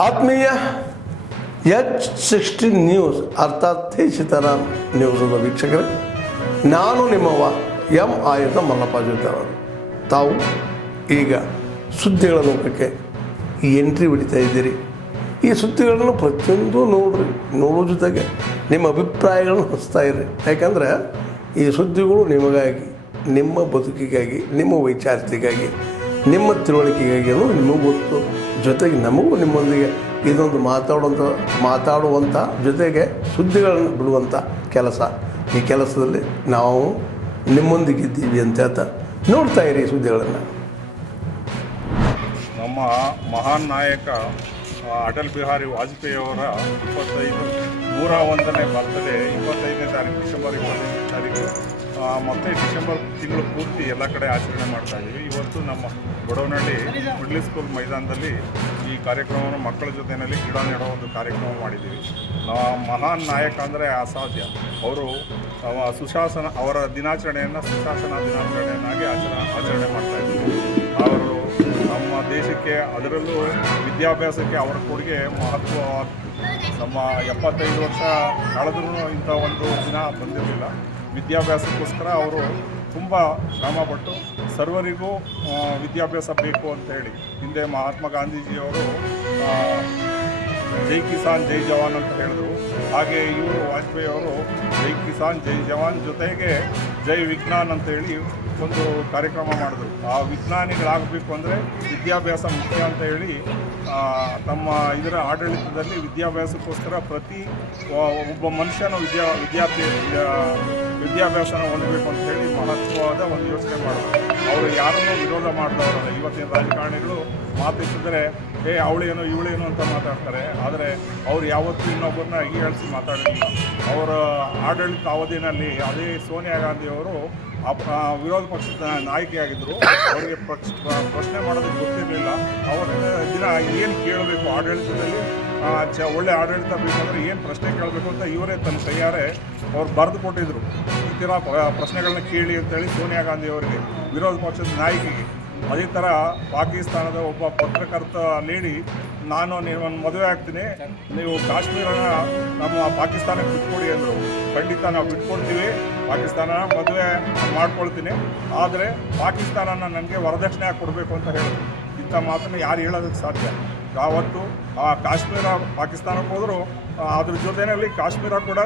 ಆತ್ಮೀಯ H16 news ಅರ್ಥಾತ್ ತೇಜಿತರಾಮ್ ನ್ಯೂಸದ ವೀಕ್ಷಕರೇ, ನಾನು ನಿಮ್ಮವ ಎಂ ಆಯುಧ ಮಲ್ಲಪ್ಪ ಜೊತೆಯವರು. ತಾವು ಈಗ ಸುದ್ದಿಗಳ ಲೋಕಕ್ಕೆ ಎಂಟ್ರಿ ಹೊಡಿತಾ ಇದ್ದೀರಿ. ಈ ಸುದ್ದಿಗಳನ್ನು ಪ್ರತಿಯೊಂದು ನೋಡೋ ಜೊತೆಗೆ ನಿಮ್ಮ ಅಭಿಪ್ರಾಯಗಳನ್ನು ಹಚ್ತಾ ಇರ್ರಿ. ಯಾಕಂದರೆ ಈ ಸುದ್ದಿಗಳು ನಿಮಗಾಗಿ, ನಿಮ್ಮ ಬದುಕಿಗಾಗಿ, ನಿಮ್ಮ ವೈಚಾರಿಕೆಗಾಗಿ, ನಿಮ್ಮ ತಿಳುವಳಿಕೆಗಾಗಿ ಅನ್ನೋದು ನಿಮಗೂ ಗೊತ್ತು. ಜೊತೆಗೆ ನಮಗೂ ನಿಮ್ಮೊಂದಿಗೆ ಇದೊಂದು ಮಾತಾಡುವಂಥ ಜೊತೆಗೆ ಸುದ್ದಿಗಳನ್ನು ಬಿಡುವಂಥ ಕೆಲಸ. ಈ ಕೆಲಸದಲ್ಲಿ ನಾವು ನಿಮ್ಮೊಂದಿಗಿದ್ದೀವಿ ಅಂತ ಹೇಳ್ತಾ ನೋಡ್ತಾ ಇರಿ ಸುದ್ದಿಗಳನ್ನು. ನಮ್ಮ ಮಹಾನ್ ನಾಯಕ ಅಟಲ್ ಬಿಹಾರಿ ವಾಜಪೇಯಿ ಅವರ 101ನೇ ಬರ್ತ್ಡೇ 25ನೇ ತಾರೀಕು, ಡಿಸೆಂಬರ್ 25ನೇ ತಾರೀಕು ಮತ್ತು ಡಿಸೆಂಬರ್ ತಿಂಗಳು ಪೂರ್ತಿ ಎಲ್ಲ ಕಡೆ ಆಚರಣೆ ಮಾಡ್ತಾ ಇದ್ದೀವಿ. ಇವತ್ತು ನಮ್ಮ ಬಡವನಹಳ್ಳಿ ಮಿಡ್ಲ್ ಸ್ಕೂಲ್ ಮೈದಾನದಲ್ಲಿ ಈ ಕಾರ್ಯಕ್ರಮವನ್ನು ಮಕ್ಕಳ ಜೊತೆಯಲ್ಲಿ ಗಿಡ ನೆಡೋ ಒಂದು ಕಾರ್ಯಕ್ರಮ ಮಾಡಿದ್ದೀವಿ. ಮಹಾನ್ ನಾಯಕ ಅಂದರೆ ಅಸಾಧ್ಯ. ಅವರು ಸುಶಾಸನ, ಅವರ ದಿನಾಚರಣೆಯನ್ನು ಸುಶಾಸನ ದಿನಾಚರಣೆಯನ್ನಾಗಿ ಆಚರಣೆ ಮಾಡ್ತಾ ಇದ್ದೀವಿ. ಅವರು ನಮ್ಮ ದೇಶಕ್ಕೆ, ಅದರಲ್ಲೂ ವಿದ್ಯಾಭ್ಯಾಸಕ್ಕೆ ಅವರ ಕೊಡುಗೆ ಮಹತ್ವವಾದ. ನಮ್ಮ 75 ವರ್ಷ ಕಳೆದ್ರೂ ಇಂಥ ಒಂದು ದಿನ ಬಂದಿರಲಿಲ್ಲ. ವಿದ್ಯಾಭ್ಯಾಸಕ್ಕೋಸ್ಕರ ಅವರು ತುಂಬ ಶ್ರಮಪಟ್ಟು ಸರ್ವರಿಗೂ ವಿದ್ಯಾಭ್ಯಾಸ ಬೇಕು ಅಂತ ಹೇಳಿ, ಹಿಂದೆ ಮಹಾತ್ಮ ಗಾಂಧೀಜಿಯವರು ಜೈ ಕಿಸಾನ್ ಜೈ ಜವಾನ್ ಅಂತ ಹೇಳಿದ್ರು. ಹಾಗೆ ಇವರು ವಾಜಪೇಯಿ ಅವರು ಜೈ ಕಿಸಾನ್ ಜೈ ಜವಾನ್ ಜೊತೆಗೆ ಜೈ ವಿಜ್ಞಾನ್ ಅಂತ ಹೇಳಿ ಒಂದು ಕಾರ್ಯಕ್ರಮ ಮಾಡಿದ್ರು. ಆ ವಿಜ್ಞಾನಿಗಳಾಗಬೇಕು ಅಂದರೆ ವಿದ್ಯಾಭ್ಯಾಸ ಮುಖ್ಯ ಅಂತ ಹೇಳಿ ತಮ್ಮ ಇದರ ಆಡಳಿತದಲ್ಲಿ ವಿದ್ಯಾಭ್ಯಾಸಕ್ಕೋಸ್ಕರ ಪ್ರತಿ ಒಬ್ಬ ಮನುಷ್ಯನ ವಿದ್ಯಾಭ್ಯಾಸನ ಹೊಂದಬೇಕು ಅಂತ ಹೇಳಿ ಮಹತ್ವವಾದ ಒಂದು ಯೋಚನೆ ಮಾಡಿದ್ರು. ಅವರು ಯಾರನ್ನೂ ವಿರೋಧ ಮಾಡಿದವರಲ್ಲ. ಇವತ್ತಿನ ರಾಜಕಾರಣಿಗಳು ಮಾತೆತ್ತಿದ್ರೆ ಅವಳೇನು ಇವಳೇನು ಅಂತ ಮಾತಾಡ್ತಾರೆ. ಆದರೆ ಅವರು ಯಾವತ್ತೂ ಇನ್ನೊಬ್ಬರನ್ನ ಹೀಯಾಳಿಸಿ ಮಾತಾಡಲಿಲ್ಲ. ಅವರ ಆಡಳಿತ ಅವಧಿಯಲ್ಲಿ ಅದೇ ಸೋನಿಯಾ ಗಾಂಧಿಯವರು ವಿರೋಧ ಪಕ್ಷದ ನಾಯಕಿಯಾಗಿದ್ದರು. ಅವರಿಗೆ ಪ್ರಶ್ನೆ ಮಾಡೋದಕ್ಕೆ ಗೊತ್ತಿರಲಿಲ್ಲ. ಅವತ್ತಿನ ದಿನ ಏನು ಕೇಳಬೇಕು, ಆಡಳಿತದಲ್ಲಿ ಒಳ್ಳೆ ಆಡಳಿತ ಬೇಕಂದರೆ ಏನು ಪ್ರಶ್ನೆ ಕೇಳಬೇಕು ಅಂತ ಇವರೇ ತನ್ನ ಕೈಯಾರೆ ಅವ್ರು ಬರೆದು ಕೊಟ್ಟಿದ್ದರು. ಈ ಥರ ಪ್ರಶ್ನೆಗಳನ್ನ ಕೇಳಿ ಅಂತೇಳಿ ಸೋನಿಯಾ ಗಾಂಧಿ ಅವರಿಗೆ, ವಿರೋಧ ಪಕ್ಷದ ನಾಯಕಿಗೆ. ಅದೇ ಥರ ಪಾಕಿಸ್ತಾನದ ಒಬ್ಬ ಪತ್ರಕರ್ತ ಲೇಡಿ, ನಾನು ನಿಮ್ಮನ್ನು ಮದುವೆ ಆಗ್ತೀನಿ, ನೀವು ಕಾಶ್ಮೀರನ ನಮ್ಮ ಪಾಕಿಸ್ತಾನಕ್ಕೆ ಬಿಟ್ಕೊಡಿ ಅಂದರು. ಖಂಡಿತ ನಾವು ಬಿಟ್ಕೊಡ್ತೀವಿ, ಪಾಕಿಸ್ತಾನ ಮದುವೆ ಮಾಡ್ಕೊಳ್ತೀನಿ, ಆದರೆ ಪಾಕಿಸ್ತಾನನ ನನಗೆ ವರದಕ್ಷಿಣೆ ಕೊಡಬೇಕು ಅಂತ ಹೇಳಿದ್ರು. ಇಂಥ ಮಾತನ್ನು ಯಾರು ಹೇಳೋದಕ್ಕೆ ಸಾಧ್ಯ? ಯಾವತ್ತು ಕಾಶ್ಮೀರ ಪಾಕಿಸ್ತಾನಕ್ಕೆ ಹೋದರೂ ಅದ್ರ ಜೊತೆಯಲ್ಲಿ ಕಾಶ್ಮೀರ ಕೂಡ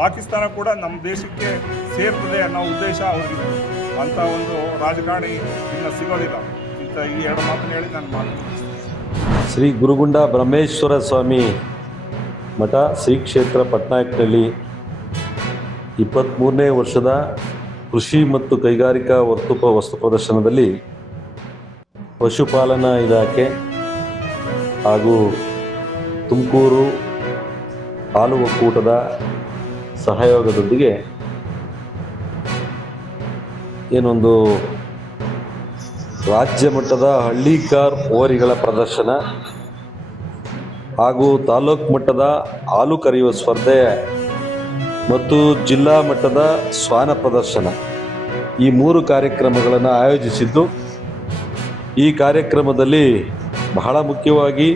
ಪಾಕಿಸ್ತಾನ ಕೂಡ ನಮ್ಮ ದೇಶಕ್ಕೆ ಸೇರ್ತದೆ ಅನ್ನೋ ಉದ್ದೇಶ ಅವ್ರಿಗಿತ್ತು. ಅಂಥ ಒಂದು ರಾಜಕಾರಣಿ ಇನ್ನು ಸಿಗೋದಿಲ್ಲ. ಇಂಥ ಈ ಎರಡು ಮಾತನ್ನು ಹೇಳಿ ನಾನು ಮಾತು. ಶ್ರೀ ಗುರುಗುಂಡ ಬ್ರಹ್ಮೇಶ್ವರ ಸ್ವಾಮಿ ಮಠ ಶ್ರೀ ಕ್ಷೇತ್ರ ಪಟ್ನಾಯಕ್ನಲ್ಲಿ 23ನೇ ವರ್ಷದ ಕೃಷಿ ಮತ್ತು ಕೈಗಾರಿಕಾ ವಸ್ತು ಪ್ರದರ್ಶನದಲ್ಲಿ ಪಶುಪಾಲನಾ ಇಲಾಖೆ ಹಾಗೂ ತುಮಕೂರು ಹಾಲು ಒಕ್ಕೂಟದ ಸಹಯೋಗದೊಂದಿಗೆ ಏನೊಂದು ರಾಜ್ಯ ಮಟ್ಟದ ಹಳ್ಳಿಕಾರ್ ಓರಿಗಳ ಪ್ರದರ್ಶನ ಹಾಗೂ ತಾಲೂಕು ಮಟ್ಟದ ಹಾಲು ಕರೆಯುವ ಸ್ಪರ್ಧೆ ಮತ್ತು ಜಿಲ್ಲಾ ಮಟ್ಟದ ಶ್ವಾನ ಪ್ರದರ್ಶನ, ಈ 3 ಕಾರ್ಯಕ್ರಮಗಳನ್ನು ಆಯೋಜಿಸಿದ್ದು. ಈ ಕಾರ್ಯಕ್ರಮದಲ್ಲಿ ಬಹಳ ಮುಖ್ಯವಾಗಿ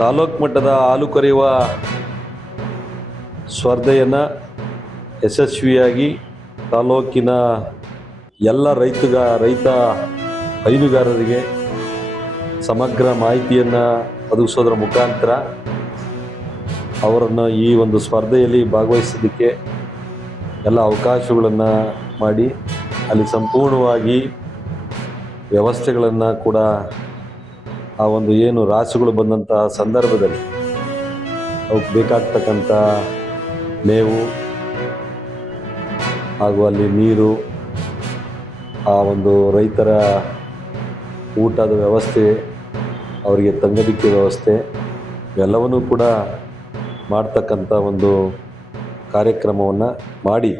ತಾಲೂಕು ಮಟ್ಟದ ಹಾಲು ಕರೆಯುವ ಸ್ಪರ್ಧೆಯನ್ನು ಯಶಸ್ವಿಯಾಗಿ ತಾಲೂಕಿನ ಎಲ್ಲ ರೈತ ಹೈನುಗಾರರಿಗೆ ಸಮಗ್ರ ಮಾಹಿತಿಯನ್ನು ಒದಗಿಸೋದ್ರ ಮುಖಾಂತರ ಅವರನ್ನು ಈ ಒಂದು ಸ್ಪರ್ಧೆಯಲ್ಲಿ ಭಾಗವಹಿಸೋದಕ್ಕೆ ಎಲ್ಲ ಅವಕಾಶಗಳನ್ನು ಮಾಡಿ, ಅಲ್ಲಿ ಸಂಪೂರ್ಣವಾಗಿ ವ್ಯವಸ್ಥೆಗಳನ್ನು ಕೂಡ ಆ ಒಂದು ಏನು ರಾಸುಗಳು ಬಂದಂತಹ ಸಂದರ್ಭದಲ್ಲಿ ಅವಕ್ಕೆ ಬೇಕಾಗ್ತಕ್ಕಂಥ ಮೇವು ಹಾಗೂ ಅಲ್ಲಿ ನೀರು, ಆ ಒಂದು ರೈತರ ಊಟದ ವ್ಯವಸ್ಥೆ, ಅವರಿಗೆ ತಂಗೋದಿಕ್ಕೆ ವ್ಯವಸ್ಥೆ, ಎಲ್ಲವನ್ನೂ ಕೂಡ ಮಾಡ್ತಕ್ಕಂಥ ಒಂದು ಕಾರ್ಯಕ್ರಮವನ್ನು ಮಾಡಿ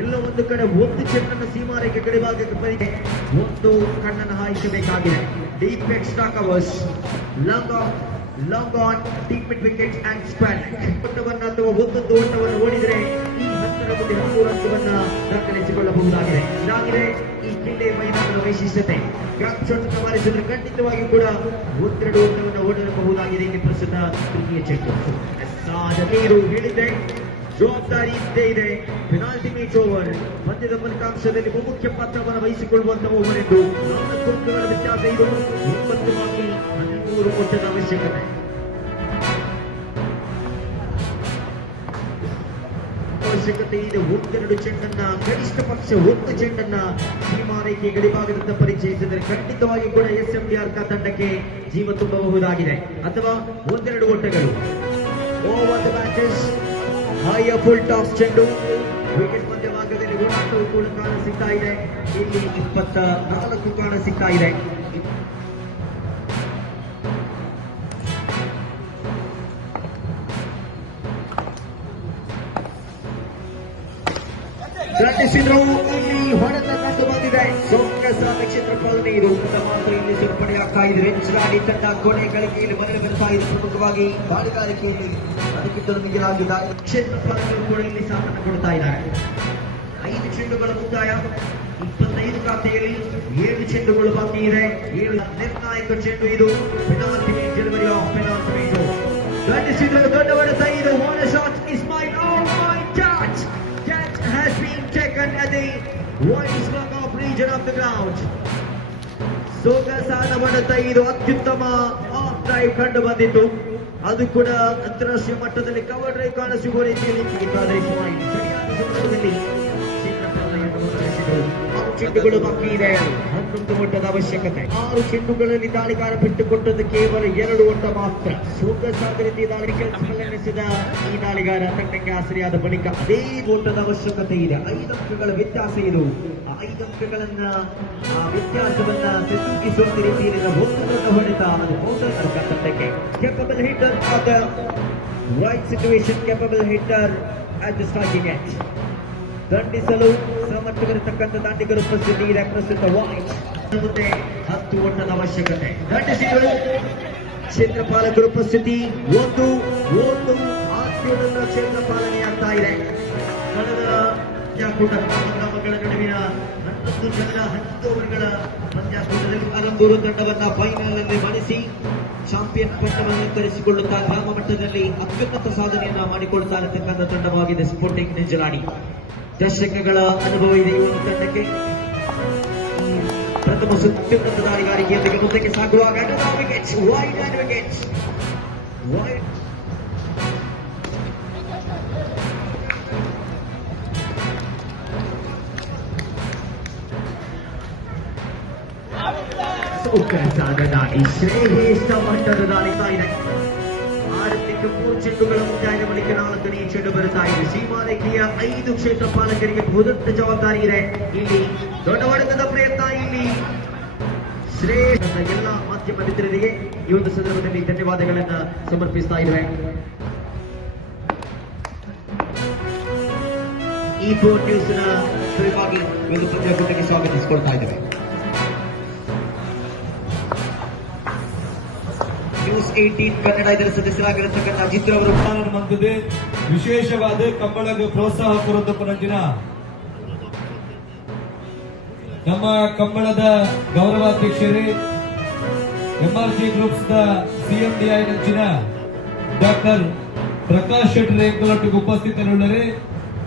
ಎಲ್ಲ ಒಂದು ಕಡೆ ಒಂದು ಚೆಂಡನ್ನು ಸೀಮಾರೇಖೆ ಗಡಿಭಾಗಕ್ಕೆ ಬರೀದೆ, ಒಂದು ಕಣ್ಣನ್ನು ಹಾಯಿಸಬೇಕಾಗಿದೆ. Deep extra covers, long off long on deep mid wicket and span ಓಟವನ್ನು ಅಥವಾ ಒಂದೊಂದು ಓಟವನ್ನು ಓಡಿದರೆ ಈ 10ರ ಮುಂದೆ 3 ಅಂಕವನ್ನ ದಾಖಲಿಸಿಕೊಳ್ಳಬಹುದಾಗಿದೆ. ಇದಾಗಿದೆ ಈ ಕ್ರೀಡೆ ಮೈದಾನದ ವೈಶಿಷ್ಟ್ಯತೆ. ಗ್ಯಾಪ್ ಶಾಟ್ ಬಾರಿಸಿದ್ರೆ ಖಂಡಿತವಾಗಿ ಕೂಡ 1-2 ಓಟವನ್ನು ಓಡಬಹುದಾಗಿದೆ. ಇಲ್ಲಿ ಪ್ರಸ್ತುತ ತೃತೀಯ ಚೆಂಡು ನೀರು ಹೇಳಿದೆ, ಜವಾಬ್ದಾರಿ ಇದ್ದೇ ಇದೆ. ಪೆನಾಲ್ಟಿ ಮ್ಯಾಚ್ ಓವರ್ ಪಂದ್ಯದ ಫಲಿತಾಂಶದಲ್ಲಿ ಬಹುಮುಖ್ಯ ಪಾತ್ರವನ್ನು ವಹಿಸಿಕೊಳ್ಳುವಂತಹ ಓವರ್ ಎಂದು 4 ಅಂಕಗಳ ವ್ಯತ್ಯಾಸ. ಇದು 9 ಬಾಕಿ 13 ಓಟದ ಅವಶ್ಯಕತೆ. ಅವಶ್ಯಕತೆ ಇದೆ 1-2 ಚೆಂಡನ್ನ, ಕನಿಷ್ಠ ಪಕ್ಷ 1 ಚೆಂಡನ್ನ ಸೀಮಾರೇಖೆ ಗಡಿಭಾಗದಿಂದ ಪರಿಚಯಿಸಿದರೆ ಖಂಡಿತವಾಗಿ ಕೂಡ SMDR ತಂಡಕ್ಕೆ ಜೀವ ತುಂಬಬಹುದಾಗಿದೆ. ಅಥವಾ 1-2 ಓಟಗಳು. Over the batters high full toss ಚೆಂಡು ವಿಕೆಟ್ ಮಧ್ಯಭಾಗದಲ್ಲಿ ಓಡಾಟವು ಕೂಡ ಕಾಣ ಸಿಗ್ತಾ ಇದೆ. ಇಲ್ಲಿ 24 ಕಾಣ ಸಿಗ್ತಾ ಇದೆ. ದಂಡಿಸಿದ್ರು. ಇಲ್ಲಿ ಹೊಡೆತ ಕಂಡು ಬಂದಿದೆ. ಸೋಂಕಸಾದ ಕ್ಷೇತ್ರಪಾಲನೆ ಇದು ಮಾತ್ರ ಇಲ್ಲಿ ಸೇರ್ಪಡೆಯಾಗ್ತಾ ಇದೆ. ರೆಂಚ್ರಾಡಿ ತಂಡ ಕೊನೆ ಗಳಿಗೆಯಲ್ಲಿ ಮೊದಲು ಬರ್ತಾ ಇದೆ. ಪ್ರಮುಖವಾಗಿ ಬಾಳಿಗಾರಿಕೆಯಲ್ಲಿ ಅದಕ್ಕಿಂತಲೂ ಮಿಗಿಲಾಗಿದ್ದಾರೆ. ಕ್ಷೇತ್ರಪಾಲಕರು ಕೂಡ ಇಲ್ಲಿ ಸಾಥನ್ನು ಕೊಡ್ತಾ ಇದ್ದಾರೆ. 5 ಚೆಂಡುಗಳ ಮುಕ್ತಾಯ. 25 ಖಾತೆಯಲ್ಲಿ 7 ಚೆಂಡುಗಳು ಬಾಕಿ ಇದೆ. 7 ನಿರ್ಣಾಯಕ ಚೆಂಡು ಇದು. Penalty match delivery of penalty match. ದಂಡಿಸಿದ್ರು. ದೊಡ್ಡ ಹೊಡೆತ ಇದು. What a shot. Ismail. Oh my catch. Catch has been taken at the wide slug off region of the ground. ಸೊಗಸಾದ ಹೊಡೆತ ಇದು. ಅತ್ಯುತ್ತಮ ಆಫ್ ಡ್ರೈವ್ ಕಂಡು ಬಂದಿತ್ತು. ಅದು ಕೂಡ ಅಂತಾರಾಷ್ಟ್ರೀಯ ಮಟ್ಟದಲ್ಲಿ ಕವರ್ ಡ್ರೈವ್ ಕಾಣಸಿಗುವ ರೀತಿಯಲ್ಲಿ ಸರಿಯಾದ ಸಂದರ್ಭದಲ್ಲಿ ಚೆಂಡುಗಳು ಬಾಕಿ ಇದೆ. 11 ಓಟದ ಅವಶ್ಯಕತೆ. 6 ಚೆಂಡುಗಳಲ್ಲಿ ದಾಳಿಗಾರ ಬಿಟ್ಟುಕೊಟ್ಟದ್ದು ಕೇವಲ 2 ಓಟ ಮಾತ್ರ. ಸೊಗಸಾದ ರೀತಿ ದಾಳಿ ಕೆಲಸಗಳನ್ನೆಸೆದ ಈ ದಾಳಿಗಾರ ತಂಡಕ್ಕೆ ಆಸರೆಯಾದ ಬಳಿಕ ಅದೇ ಓಟದ ಅವಶ್ಯಕತೆ ಇದೆ. 5 ಅಂಕಗಳ ವ್ಯತ್ಯಾಸ ಇದು. ಆ 5 ಅಂಕಗಳನ್ನ ವ್ಯತ್ಯಾಸವನ್ನ ಸೆಸೂಗಿಸುವ ರೀತಿಯಲ್ಲಿ ಒಂದು ದೊಡ್ಡ ಹೊಡೆತ. ಅದು ಬೌಲರ್ ತಂಡಕ್ಕೆ. Capable hitter of the right situation. Capable hitter at the striking edge. ದಂಡಿಸಲು ಸಮರ್ಥವಿರತಕ್ಕಂಥ ದಾಂಡಿಗರ ಉಪಸ್ಥಿತಿ ಇದೆ. ಪ್ರಸ್ತುತ ವೈಟ್ ಮುಂದೆ 10 ಓಟದ ಅವಶ್ಯಕತೆ. ದಂಡಿಸಿಗಳು ಕ್ಷೇತ್ರಪಾಲಕರ ಉಪಸ್ಥಿತಿ. ಒಂದು ಆತ್ಮೀಯದ ಕ್ಷೇತ್ರ ಪಾಲನೆಯಾಗ್ತಾ ಇದೆ. ಕಳೆದ ಪಂದ್ಯಾಕೂಟ ಗ್ರಾಮಗಳ ನಡುವಿನ 11 ಜನರ 10 ಓವರ್ಗಳ ಪಂದ್ಯಾಕೂಟದಲ್ಲಿ ಆಲಂಬೂರು ತಂಡವನ್ನ ಫೈನಲ್ ನಲ್ಲಿ ಮಣಿಸಿ ಚಾಂಪಿಯನ್ ಪಟ್ಟವನ್ನು ಅಲಂಕರಿಸಿಕೊಳ್ಳುತ್ತಾ ಗ್ರಾಮ ಮಟ್ಟದಲ್ಲಿ ಅತ್ಯುನ್ನತ ಸಾಧನೆಯನ್ನ ಮಾಡಿಕೊಳ್ತಾ ಇರತಕ್ಕಂಥ ತಂಡವಾಗಿದೆ ಸ್ಪೋರ್ಟಿಂಗ್ ನೆಂಜಲಾಡಿ. ದಶಕಗಳ ಅನುಭವ ಇದೆ ಈ ಒಂದು ತಂಡಕ್ಕೆ. ಪ್ರಥಮ ಸುತ್ತಿನ ದಾಳಿಗಾರಿಕೆಯೊಂದಿಗೆ ಮುಂದಕ್ಕೆ ಸಾಗುವಾಗ wickets wide and wickets wide. ಸೌಕರ್ಯದ ದಾಳಿ ಶ್ರೇಷ್ಠ ಮಟ್ಟದ ದಾಳಿತಾ ಇದೆ. 3 ಚೆಂಡುಗಳ ಮುಕ್ತಾಯದ ಬಳಿಕ 4ನೇ ಚೆಂಡು ಬರುತ್ತಾ ಇದೆ. ಸೀಮಾರೇಖೆಯ 5 ಕ್ಷೇತ್ರ ಪಾಲಕರಿಗೆ ಬಹುದೊಡ್ಡ ಜವಾಬ್ದಾರಿ ಇದೆ. ಇಲ್ಲಿ ದೊಡ್ಡ ಹೊಡೆತದ ಪ್ರಯತ್ನ. ಇಲ್ಲಿ ಶ್ರೇಷ್ಠ ಎಲ್ಲ ಮಾಧ್ಯಮ ಮಿತ್ರರಿಗೆ ಈ ಒಂದು ಸಂದರ್ಭದಲ್ಲಿ ಧನ್ಯವಾದಗಳನ್ನ ಸಮರ್ಪಿಸ್ತಾ ಇದ್ದೇವೆ. E4 ನ್ಯೂಸ್ ನ ಸಹಭಾಗಿ ಒಂದು ಪಂದ್ಯಾಕೂಟಕ್ಕೆ ಸ್ವಾಗತಿಸಿಕೊಳ್ತಾ ಇದ್ದೇವೆ. ನ್ಯೂಸ್ 18 ಕನ್ನಡ ಇದರ ಸದಸ್ಯರಾಗಿರತಕ್ಕಂಥ ಅಜಿತ್ ಅವರು ಮಂತದೆ ವಿಶೇಷವಾದ ಕಂಬಳಗ ಪ್ರೋತ್ಸಾಹ ಕೊರತ ಪರಂಜಿನ ನಮ್ಮ ಕಂಬಳದ ಗೌರವಾಧ್ಯಕ್ಷರೇ MRG ಗ್ರೂಪ್ಸ್ ದ CMDI ನಂಚಿನ ಡಾಕ್ಟರ್ ಪ್ರಕಾಶ್ ಶೆಟ್ಟಿ ಎಂಕಲೊಟ್ಟಿಗೆ ಉಪಸ್ಥಿತರಿರುವರೆ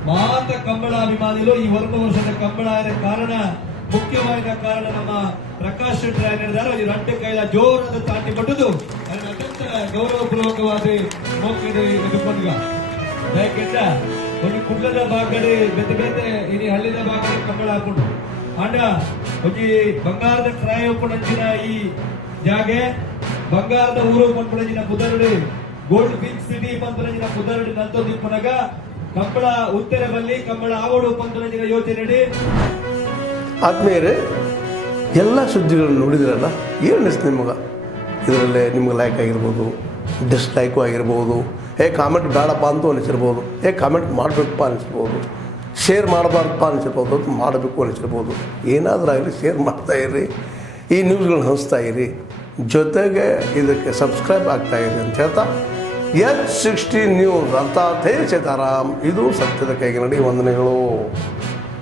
ಮಾತ ಕಂಬಳ ಅಭಿಮಾನಿಗಳು ಈ ವರ್ಷದ ಕಂಬಳ ಕಾರಣ ಮುಖ್ಯವಾದ ಕಾರಣ ನಮ್ಮ ಪ್ರಕಾಶ್ ಶೆಟ್ಟಿ ಹೇಳಿದ್ದಾರೆ. ಈ ರಡ್ಡೆ ಕೈಲ ಜೋರದ ತಾಟಿ ಪಟ್ಟದು ಅದನ್ನ ಅತ್ಯಂತ ಗೌರವಪೂರ್ವಕವಾದ ಮೋಕಿದೆ ಎದುಕೊಂಡ್ಗ ಯಾಕೆಂದ್ರೆ ಒಂದು ಕುಡ್ಲದ ಭಾಗಡೆ ಬೆತ್ತ ಬೆತ್ತ ಇನಿ ಹಳ್ಳಿದ ಭಾಗಡೆ ಕಂಬಳ ಹಾಕೊಂಡು ಅಂಡ ಒಂದು ಬಂಗಾರದ ಟ್ರಾಯ್ ಹಾಕೊಂಡಂಚಿನ ಈ ಜಾಗೆ ಬಂಗಾರದ ಊರು ಪಂಪಣಜಿನ ಕುದರಡಿ ಗೋಲ್ಡ್ ಬೀಚ್ ಸಿಟಿ ಪಂಪಣಜಿನ ಕುದರಡಿ ನಂತೋ ದಿಪ್ಪನಗ ಕಂಬಳ ಉತ್ತರ ಬಲ್ಲಿ ಕಂಬಳ ಆವಡು ಪಂಪಣಜಿನ ಯೋಜನೆ. ಆದ್ಮೇಲೆ ಎಲ್ಲ ಸುದ್ದಿಗಳನ್ನು ನೋಡಿದ್ರಲ್ಲ, ಏನು ಅನಿಸ್ತು ನಿಮಗೆ? ಇದರಲ್ಲೇ ನಿಮ್ಗೆ ಲೈಕ್ ಆಗಿರ್ಬೋದು, ಡಿಸ್ಲೈಕು ಆಗಿರ್ಬೋದು, ಕಾಮೆಂಟ್ ಬೇಡಪ್ಪ ಅಂತೂ ಅನಿಸಿರ್ಬೋದು, ಕಾಮೆಂಟ್ ಮಾಡಬೇಕಪ್ಪ ಅನಿಸಿರ್ಬೋದು, ಶೇರ್ ಮಾಡಬಾರ್ದಪ್ಪ ಅನಿಸಿರ್ಬೋದು, ಅದು ಮಾಡಬೇಕು ಅನಿಸಿರ್ಬೋದು. ಏನಾದರೂ ಆಗಲಿ ಶೇರ್ ಮಾಡ್ತಾಯಿರ್ರಿ, ಈ ನ್ಯೂಸ್ಗಳನ್ನ ಹಂಚ್ತಾ ಇರಿ. ಜೊತೆಗೆ ಇದಕ್ಕೆ ಸಬ್ಸ್ಕ್ರೈಬ್ ಆಗ್ತಾ ಇದೆ ಅಂತ ಹೇಳ್ತಾ H60 ನ್ಯೂಸ್ ಅರ್ಥಾತ್ ಹೇ ಸೀತಾರಾಮ್, ಇದು ಸತ್ಯದ ಕೈಗೆ ನಡಿ. ವಂದನೆಗಳು.